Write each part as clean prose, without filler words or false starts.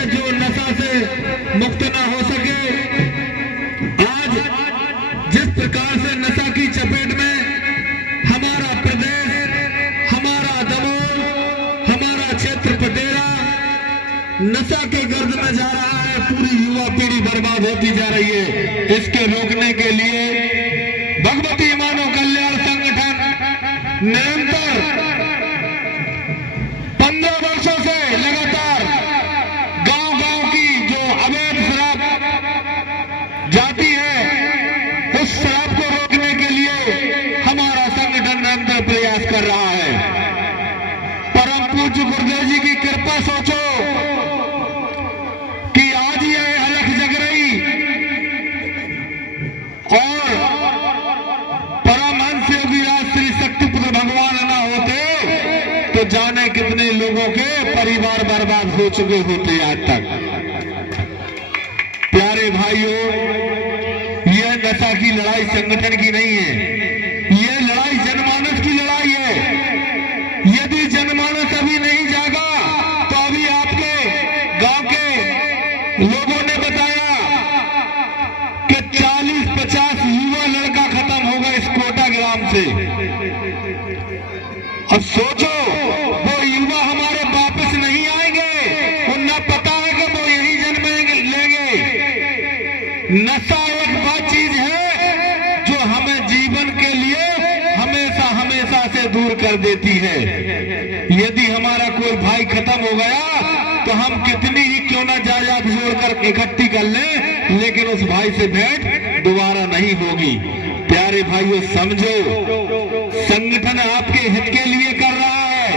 है जो नशा से मुक्त ना हो सके। आज जिस प्रकार से नशा की चपेट में हमारा प्रदेश, हमारा दमोह, हमारा क्षेत्र पटेरा नशा के गर्द में जा रहा है, पूरी युवा पीढ़ी बर्बाद होती जा रही है। इसके रोकने के लिए भगवती मानव कल्याण संगठन निरंतर 15 वर्षों से लगातार गांव-गांव की जो अवैध शराब जाती है, उस शराब को रोकने के लिए हमारा संगठन निरंतर प्रयास कर रहा है। परम पूज्य गुरुदेव जी की कृपा सोचो कि आज ये अलख जग रही और परमहंस योगी राज श्री शक्तिपुत्र भगवान ना होते तो जाने कितने लोगों के परिवार बर्बाद हो चुके होते आज तक। प्यारे भाइयों, यह नशा की लड़ाई संगठन की नहीं है, यह लड़ाई जनमानस की लड़ाई है। यदि जनमानस अभी नहीं जागा तो अभी आपके गांव के लोगों ने बताया कि 40-50 युवा लड़का खत्म होगा इस कोटा ग्राम से। अब सोचो, वो युवा हमारे वापस नहीं आएंगे, उन्हें पता है कि वो यही जन्म लेंगे। नशा एक बात चीज है जो हमें जीवन के लिए हमेशा हमेशा से दूर कर देती है। यदि हमारा कोई भाई खत्म हो गया तो हम कितनी ही क्यों ना जायदाद जोड़कर इकट्ठी कर लें, लेकिन उस भाई से भेंट दोबारा नहीं होगी। प्यारे भाइयों, समझो, संगठन आपके हित के लिए कर रहा है।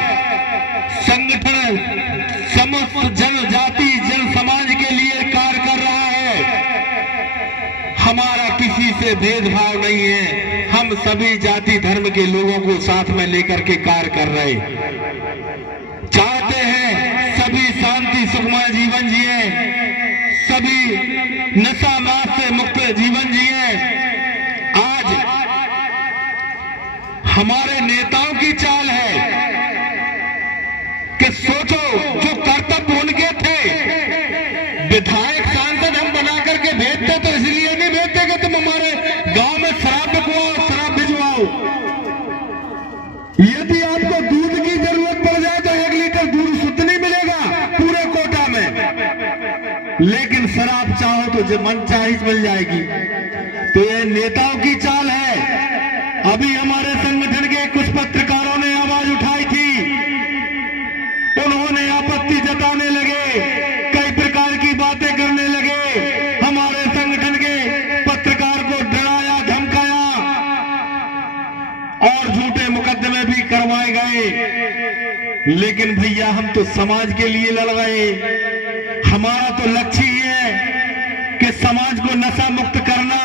संगठन समस्त जनजाति जन समाज के लिए कार्य कर रहा है। हमारा किसी से भेदभाव नहीं है, हम सभी जाति धर्म के लोगों को साथ में लेकर के कार्य कर रहे, चाहते हैं सभी शांति सुखमय जीवन जिए, सभी नशा मास से मुक्त जीवन जिए। आज हमारे नेताओं की चाल है कि सोचो, जो कर्तव्य उनके थे, विधायक सांसद हम बना करके भेजते तो इसलिए नहीं भेजते कि तुम हमारे गांव में शराब बिकवाओ, शराब भिजवाओ। यदि आपको दूध की जरूरत पड़ जाए तो 1 लीटर दूध शुद्ध नहीं मिलेगा पूरे कोटा में, लेकिन शराब चाहो तो मन चाहे मिल जाएगी। तो ये नेताओं की चाल है। अभी हमारे संगठन के कुछ पत्रकारों ने आवाज उठाई थी, उन्होंने आपत्ति जताने लगे, कई प्रकार की बातें करने लगे, हमारे संगठन के पत्रकार को डराया धमकाया और झूठे मुकदमे भी करवाए गए। लेकिन भैया, हम तो समाज के लिए लड़ रहे, हमारा तो लक्ष्य ही है कि समाज को नशा मुक्त करना।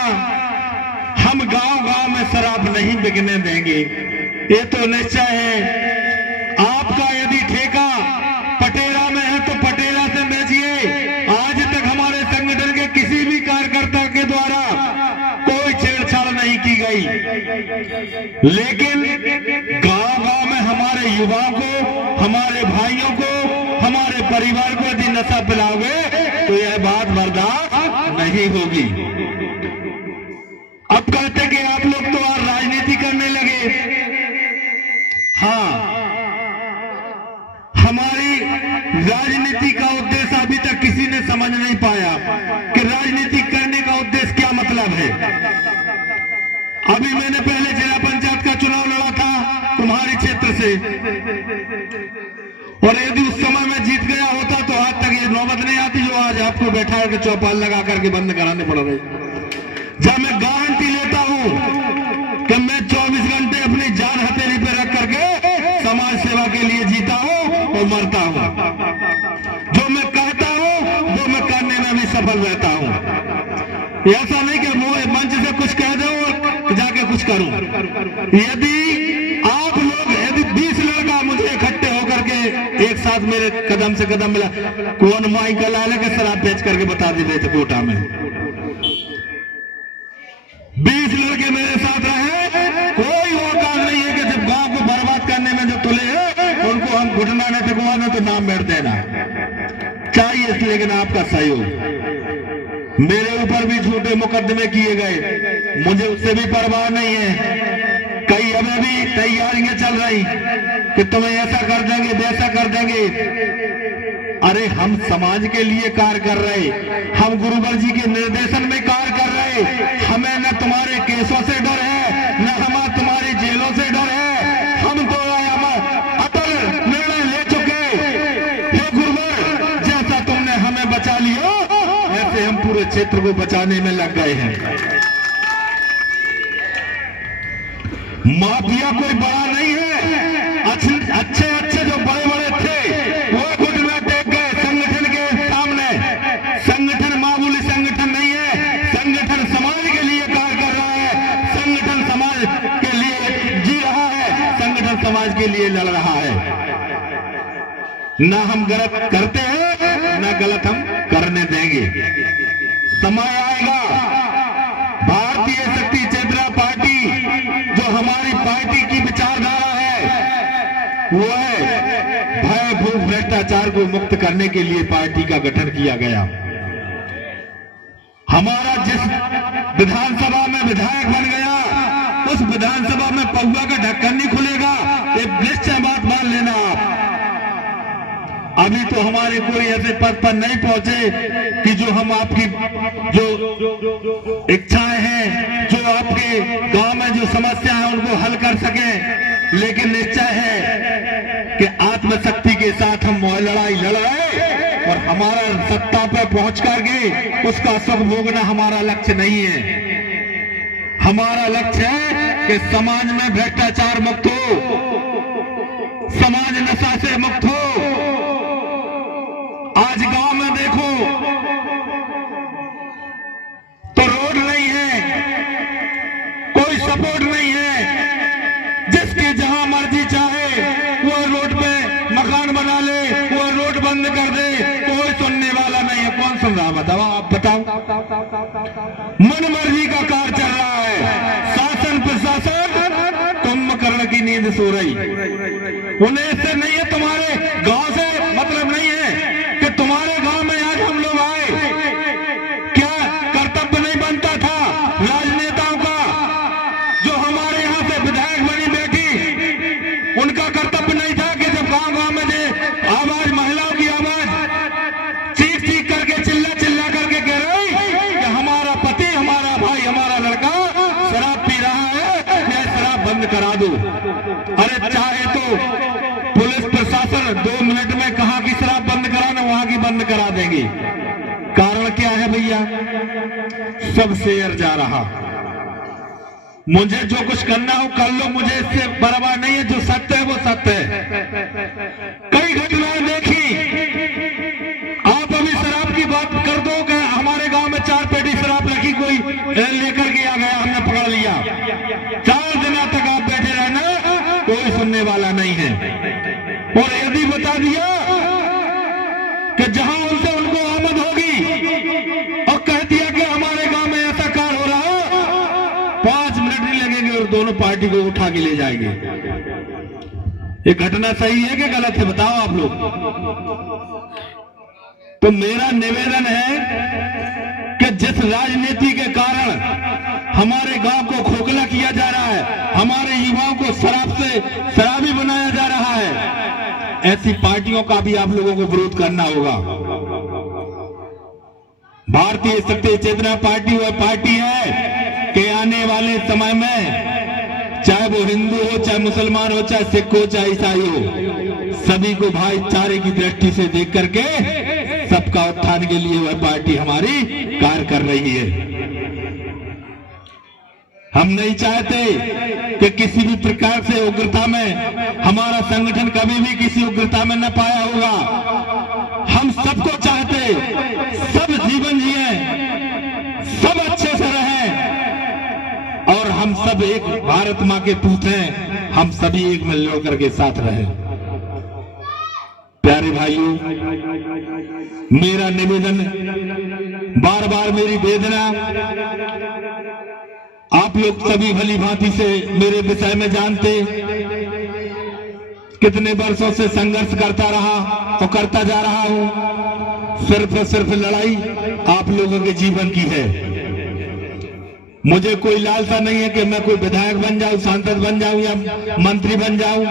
हम गांव-गांव में शराब नहीं बिकने देंगे, ये तो निश्चय है। आपका यदि ठेका पटेरा में है तो पटेरा से बेचिए। आज तक हमारे संगठन के किसी भी कार्यकर्ता के द्वारा कोई छेड़छाड़ नहीं की गई, लेकिन गांव-गांव में हमारे युवाओं को, हमारे भाइयों को, हमारे परिवार को यदि नशा पिलाओगे तो यह बात बर्दाश्त नहीं होगी। अब कहते कि आप लोग तो और राजनीति करने लगे। हाँ, हमारी राजनीति का उद्देश्य अभी तक किसी ने समझ नहीं पाया कि राजनीति करने का उद्देश्य क्या मतलब है। अभी मैंने पहले जिला पंचायत का चुनाव लड़ा था तुम्हारे क्षेत्र से, और यदि उस समय में जीत गया होता तो आज तक ये नौबत नहीं आती जो आज आपको बैठा करके चौपाल लगा करके बंद कराने पड़ रही। जब मैं गारंटी लेता हूं कि मैं 24 घंटे अपनी जान हथेली पे रख करके समाज सेवा के लिए जीता हूं और मरता हूं, जो मैं कहता हूं वो मैं करने में भी सफल रहता हूं। ऐसा नहीं कि मंच से कुछ कह दो और जाके कुछ करूं। यदि आप लोग, यदि 20 लड़का मुझे इकट्ठे होकर के एक साथ मेरे कदम से कदम मिला, कौन माई का लाल है कि शराब बेच करके बता दी थे कोटा में। 20 लड़के मेरे साथ रहे, कोई औकात नहीं है कि जब गांव को बर्बाद करने में जो तुले हैं उनको हम घुटना न टिकवा दें तो नाम बैठ देना। चाहिए, लेकिन आपका सहयोग। मेरे ऊपर भी झूठे मुकदमे किए गए, मुझे उससे भी परवाह नहीं है। कई अभी भी तैयारियां चल रही कि तुम्हें ऐसा कर देंगे, वैसा कर देंगे। अरे हम समाज के लिए कार्य कर रहे, हम गुरुवर जी के निर्देशन में कार्य कर रहे। हमें न तुम्हारे केसों से डर है, न हमें तुम्हारी जेलों से डर है। हम तो अटल निर्णय ले चुके। हे गुरुवर, जैसा तुमने हमें बचा लिया, ऐसे हम पूरे क्षेत्र को बचाने में लग गए हैं। माफिया कोई बड़ा नहीं है। अच्छे अच्छे जो बड़े बड़े थे वो घुटना टेक गए संगठन के सामने। संगठन मामूली संगठन नहीं है, संगठन समाज के लिए कार्य कर रहा है, संगठन समाज के लिए जी रहा है, संगठन समाज के लिए लड़ रहा है। ना हम गलत करते हैं, ना गलत हम करने देंगे। समय आएगा, भारतीय शक्ति चेतना पार्टी जो हमारी पार्टी की विचारधारा है वो है भय भूख भ्रष्टाचार को मुक्त करने के लिए पार्टी का गठन किया गया। हमारा जिस विधानसभा में विधायक बन गया, उस विधानसभा में पौवा का ढक्कन नहीं खुलेगा, एक निश्चय बात मान लेना आप। अभी तो हमारे कोई ऐसे पद पर नहीं पहुंचे कि जो हम आपकी जो इच्छाएं हैं, जो आपके गांव में जो समस्या है उनको हल कर सके। लेकिन निश्चय है कि आत्मशक्ति के साथ हम लड़ाई लड़ रहे और हमारा सत्ता पर पहुंच करके उसका सुख भोगना हमारा लक्ष्य नहीं है। हमारा लक्ष्य है कि समाज में भ्रष्टाचार मुक्त हो, समाज नशा से मुक्त हो। आज गांव में देखो तो रोड नहीं है, कोई सपोर्ट नहीं है। जिसके जहां मर्जी चाहे वो रोड पे मकान बना ले, वो रोड बंद कर दे, कोई सुनने वाला नहीं है। कौन सुन रहा बताओ, आप बताओ। मन मर्जी का कार्य चल रहा है। शासन प्रशासन कुंभकर्ण की नींद सो रही। उन्हें इससे नहीं है, तुम्हारे गांव से मतलब नहीं है कि तुम्हारे गांव में आज हम लोग आए। क्या कर्तव्य नहीं बनता था राजनेताओं का? जो हमारे यहां से विधायक बनी बेटी, उनका कर्तव्य नहीं था कि जब गांव गांव में आवाज, महिलाओं की आवाज चीख चीख करके चिल्ला चिल्ला करके कह रही कि हमारा पति, हमारा भाई, हमारा लड़का शराब पी रहा है, मैं शराब बंद करा दूं। अरे चाहे तो पुलिस प्रशासन 2 मिनट में कहां की शराब बंद कराना, वहां की बंद करा देंगे। कारण क्या है भैया? सब शेयर जा रहा। मुझे जो कुछ करना हो कर लो, मुझे इससे परवाह नहीं है। जो सत्य है वो सत्य है। कई घटनाएं देखी। आप अभी शराब की बात कर दो कि हमारे गांव में 4 पेटी शराब रखी, कोई लेकर के आ गया, हमने पकड़ लिया। 4 दिन तक आप बैठे रहना, कोई सुनने वाला नहीं है। और यदि बता दिया कि जहां उनसे उनको आमद होगी और कह दिया कि हमारे गांव में ऐसा कार्य हो रहा है, 5 मिनट नहीं लगेंगे और दोनों पार्टी को उठा के ले जाएंगे। ये घटना सही है कि गलत है, बताओ आप लोग। तो मेरा निवेदन है कि जिस राजनीति के कारण हमारे गांव को खोखला किया जा रहा है, हमारे युवाओं को शराबी बनाया जा रहा है, ऐसी पार्टियों का भी आप लोगों को विरोध करना होगा। भारतीय शक्ति चेतना पार्टी वह पार्टी है कि आने वाले समय में चाहे वो हिंदू हो, चाहे मुसलमान हो, चाहे सिख हो, चाहे ईसाई हो, सभी को भाईचारे की दृष्टि से देख करके सबका उत्थान के लिए वह पार्टी हमारी कार्य कर रही है। हम नहीं चाहते कि किसी भी प्रकार से उग्रता में हमारा संगठन कभी भी किसी उग्रता में न पाया होगा। हम सबको चाहते, सब जीवन जिए, सब अच्छे से रहें और हम सब एक भारत माँ के पूत हैं। हम सभी एक मिलजुल करके साथ रहें। प्यारे भाइयों, मेरा निवेदन, बार बार मेरी वेदना, आप लोग सभी भली भांति से मेरे विषय में जानते, कितने वर्षों से संघर्ष करता रहा और करता जा रहा हूं। सिर्फ और सिर्फ लड़ाई आप लोगों के जीवन की है। मुझे कोई लालसा नहीं है कि मैं कोई विधायक बन जाऊं, सांसद बन जाऊं या मंत्री बन जाऊं।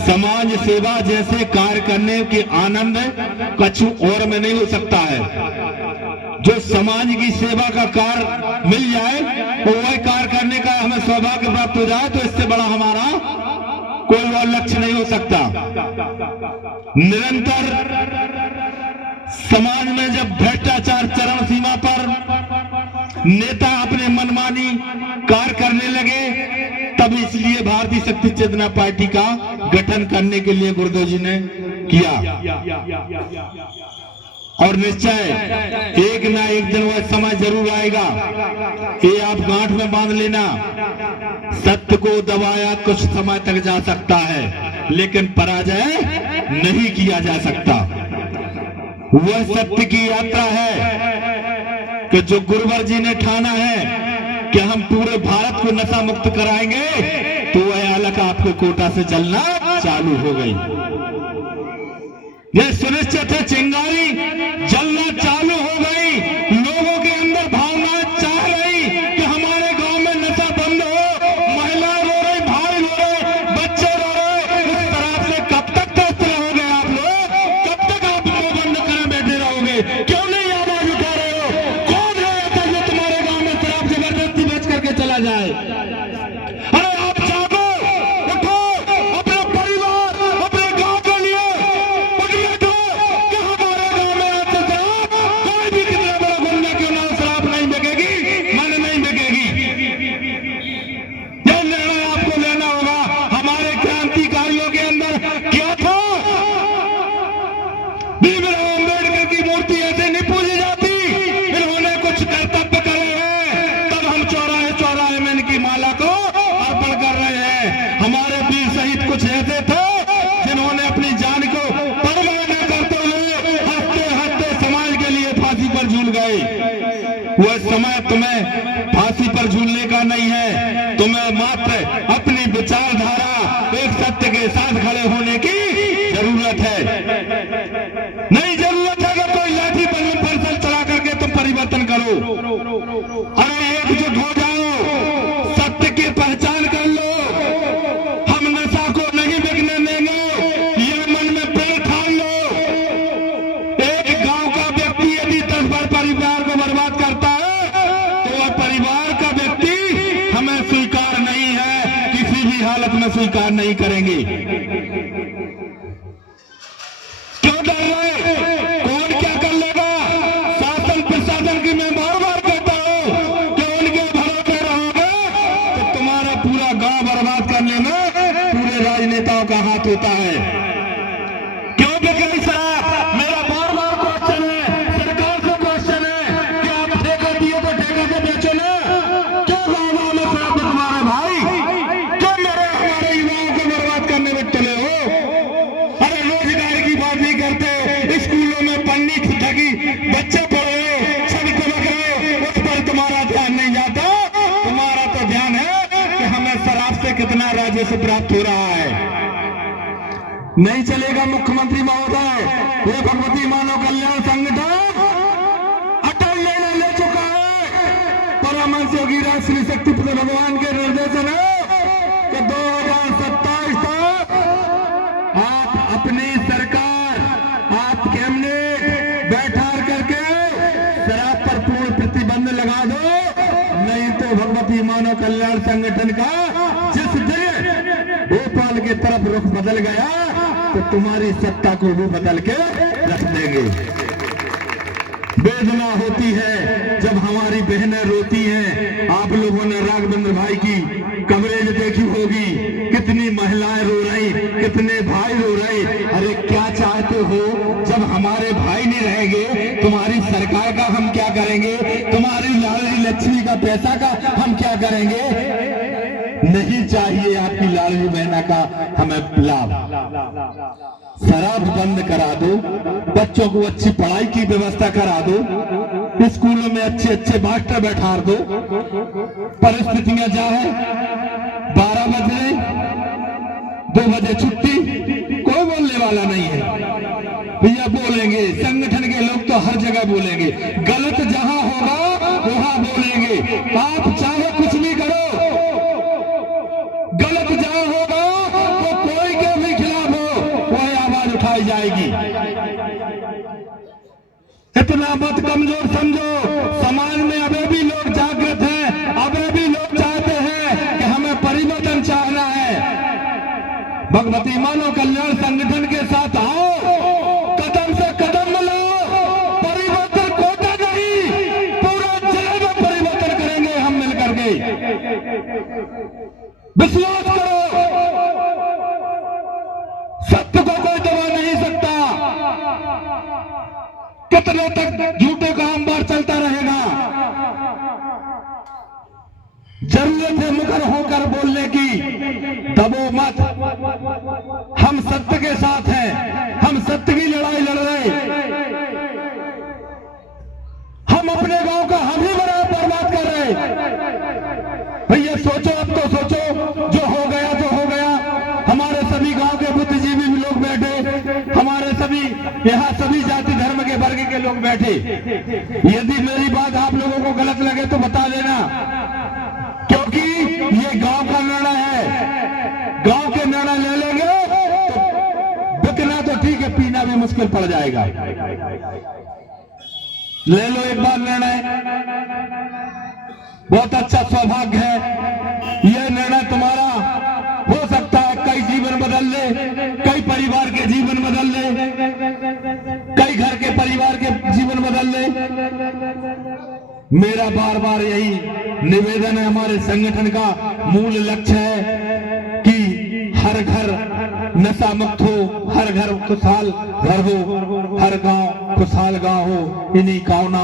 समाज सेवा जैसे कार्य करने के आनंद कुछ और में नहीं हो सकता है। जो समाज की सेवा का कार्य मिल जाए तो वही कार्य करने का हमें सौभाग्य प्राप्त हो जाए, तो इससे बड़ा हमारा कोई और लक्ष्य नहीं हो सकता। निरंतर समाज में जब भ्रष्टाचार चरम सीमा पर, नेता अपने मनमानी कार्य करने लगे, तब इसलिए भारतीय शक्ति चेतना पार्टी का गठन करने के लिए गुरुदेव जी ने किया। और निश्चय एक ना एक दिन वह समय जरूर आएगा, ये आप गांठ में बांध लेना। सत्य को दबाया कुछ समय तक जा सकता है, लेकिन पराजय नहीं किया जा सकता। वह सत्य की यात्रा है कि जो गुरुवर जी ने ठाना है कि हम पूरे भारत को नशा मुक्त कराएंगे, तो वह अलग आपके कोटा से जलना चालू हो गई। यह सुनिश्चित है, चिंगारी जलना चालू हो गई। लोगों के अंदर भावना चाह रही कि हमारे गांव में नशा बंद हो। महिलाएं रो रही, भाई रो रहे, बच्चे रो रहे। इस तरह से कब तक करते रहोगे आप लोग? कब तक आप मुंह बंद करे बैठे रहोगे? क्यों नहीं आवाज उठा रहे हो? कौन है ऐसा जो तुम्हारे गांव में शराब जबरदस्ती बेच करके चला जाए? अरे आप जागो, उठो, अपने परिवार, अपने गांव के लिए वह समय तुम्हें फांसी पर झूलने का नहीं है, तुम्हें मात्र अपनी विचारधारा एक सत्य के साथ खड़े होने की जरूरत है। नहीं जरूरत है कि कोई लाठी पर चढ़ा करके तुम परिवर्तन करो। अरे एकजुट हो जाओ, सत्य की पहचान कर लो। हम नशा को नहीं बिकने देंगे, यह मन में प्रण ठान लो। एक गांव का व्यक्ति यदि 10 बार परिवार को बर्बाद करता है, तो वह परिवार का व्यक्ति हमें स्वीकार नहीं है, किसी भी हालत में स्वीकार नहीं करेंगे। क्यों डर रहे? कौन क्या कर लेगा? शासन प्रशासन की मैं बार बार कहता हूं कि उनके भरोसे रहोगे तो तुम्हारा पूरा गांव बर्बाद करने में पूरे राजनेताओं का हाथ होता है। क्यों बिक शराब? मेरा बार बार क्वेश्चन है, सरकार से क्वेश्चन है कि आप ठेका दिए तो ठेके से बेचो ना। क्यों गाँव में शराब तुम्हारे भाई? क्यों हमारे युवाओं को बर्बाद करने में तुले हो? अरे रोजगार की बात नहीं करते, स्कूलों में पन्नी ठगी बच्चे पढ़ रहे, छवि चमक रहे, उस पर तुम्हारा ध्यान नहीं जाता। तुम्हारा तो ध्यान है कि हमें शराब से कितना राजस्व प्राप्त हो रहा है। नहीं चलेगा मुख्यमंत्री महोदय, ये भगवती मानव कल्याण संगठन अटल निर्णय ले चुका है। परमहंस योगी राज श्री शक्ति भगवान के निर्देशन है कि 2027 तक आप अपनी सरकार, आप कैबिनेट बैठा करके शराब पर पूर्ण प्रतिबंध लगा दो। नहीं तो भगवती मानव कल्याण संगठन का जिस दिन भोपाल की तरफ रुख बदल गया, तो तुम्हारी सत्ता को भी बदल के रख देंगे। वेदना होती है जब हमारी बहनें रोती हैं। आप लोगों ने राघवेंद्र भाई की कवरेज देखी होगी, कितनी महिलाएं रो रही, कितने भाई रो रहे। अरे क्या चाहते हो? जब हमारे भाई नहीं रहेंगे, तुम्हारी सरकार का हम क्या करेंगे? तुम्हारी लाडली लक्ष्मी का पैसा का हम क्या करेंगे? नहीं चाहिए आपकी लाडली बहना का हमें लाभ। शराब बंद करा दो, बच्चों को अच्छी पढ़ाई की व्यवस्था करा दो, स्कूलों में अच्छे अच्छे मास्टर बैठा दो। परिस्थितियां जा है, 12 बजे 2 बजे छुट्टी, कोई बोलने वाला नहीं है। भैया बोलेंगे, संगठन के लोग तो हर जगह बोलेंगे, गलत जहां होगा वहां बोलेंगे। आप चाहे कुछ भी करो, गलत जहां होगा तो कोई के भी खिलाफ हो वही आवाज उठाई जाएगी। इतना मत कमजोर समझो। समाज में अभी भी लोग जागृत हैं, अभी भी लोग चाहते हैं कि हमें परिवर्तन चाहना है। भगवती मानव कल्याण संगठन के साथ आओ, कदम से कदम मिलाओ। परिवर्तन कोटा नहीं, पूरा जिले में परिवर्तन करेंगे हम मिलकर के। विश्वास करो, सत्य को कोई दबा नहीं सकता। कितने तक झूठों का अंबार चलता रहेगा। जरूरत है मुखर होकर बोलने की, दबो मत। हम सत्य के साथ हैं, हम सत्य की लड़ाई लड़ रहे। हम अपने गांव का हम ही बर्बाद कर रहे। भैया सोचो, अब तो सोचो, जो हो गया तो हो गया। हमारे सभी गांव के बुद्धिजीवी भी लोग बैठे, हमारे सभी यहाँ सभी जाति धर्म के वर्ग के लोग बैठे। यदि मेरी बात आप लोगों को गलत लगे तो बता देना, क्योंकि ये गांव का निर्णय है। गांव के निर्णय ले लेंगे तो बिकना तो ठीक है, पीना भी मुश्किल पड़ जाएगा। ले लो एक बार निर्णय, बहुत अच्छा सौभाग्य है। यह निर्णय तुम्हारा हो सकता है कई जीवन बदल ले, कई परिवार के जीवन बदल ले, कई घर के परिवार के जीवन बदल ले। मेरा बार बार यही निवेदन है, हमारे संगठन का मूल लक्ष्य है कि हर घर नशा मुक्त हो, हर घर खुशहाल घर हो, हर गांव खुशहाल गांव हो। इन्हीं कामना